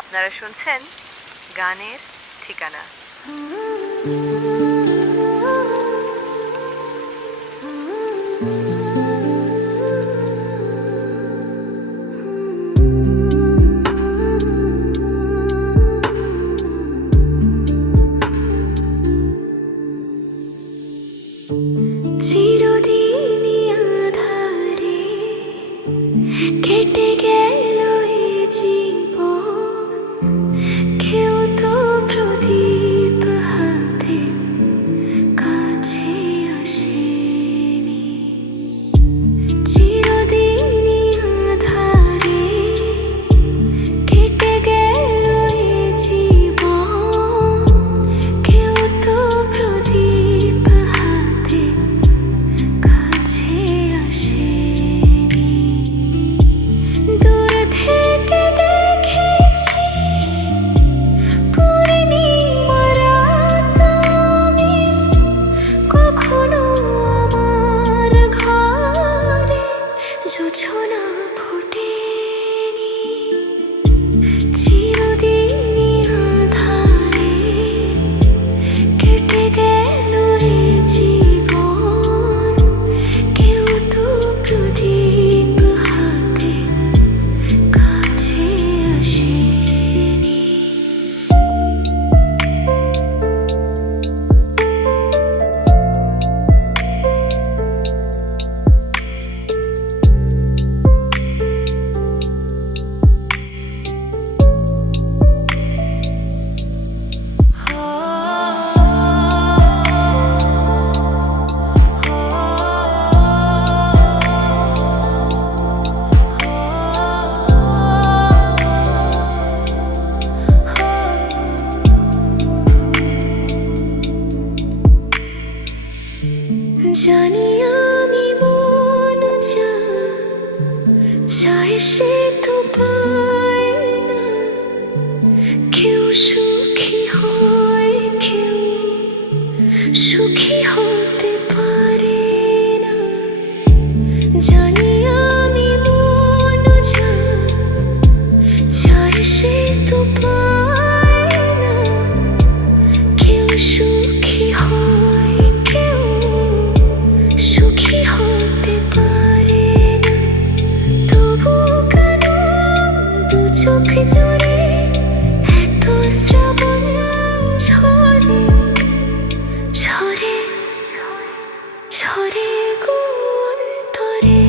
আপনারা শুনছেন গানের ঠিকানা। চিরদিনই আঁধারে কেটে গেল এই জীবন, কেউ তো প্রদীপ হাতে কাছে আসেনি। চিরদিনই আঁধারে কেটে গেল এই জীবন, কেউ তো প্রদীপ হাতে কাছে আসেনি। দূর থেকে দেখেছি পূর্ণিমা রাত আমি, কখনো আমার ঘরে জোছনা ফোটেনি। চিরদিনই আঁধারে কেটে গেল এই জীবন, কেউ তো প্রদীপ হাতে কাছে আসেনি। জানি আমি মন যা চায় সে তো পায় না, কেউ সুখী হয় কেউ সুখী হতে পারে না। জানি আমি মন যা চায় সে তো পায় না, কেউ সুখী হয় কেউ সুখী হতে পারে না। তবু কেন দু চোখ জুড়ে এত শ্রাবণ ঝরে ঝরে ঝরে গো অন্তরে।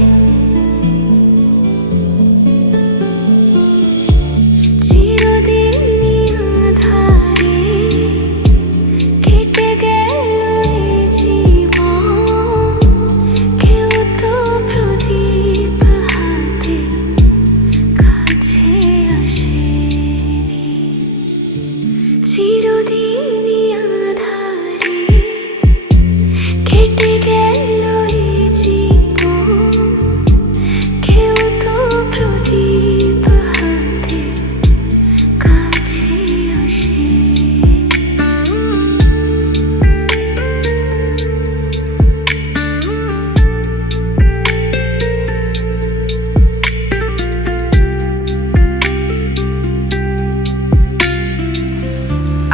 চিরদিনই আঁধারে কেটে গেল এই জীবন, কেউ তো প্রদীপ হাতে কাছে আসেনি। চিরদিনই আঁধারে কেটে গেল এই জীবন, কেউ তো প্রদীপ হাতে কাছে আসেনি।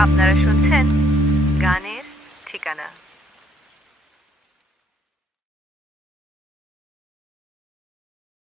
আপনারা শুনছেন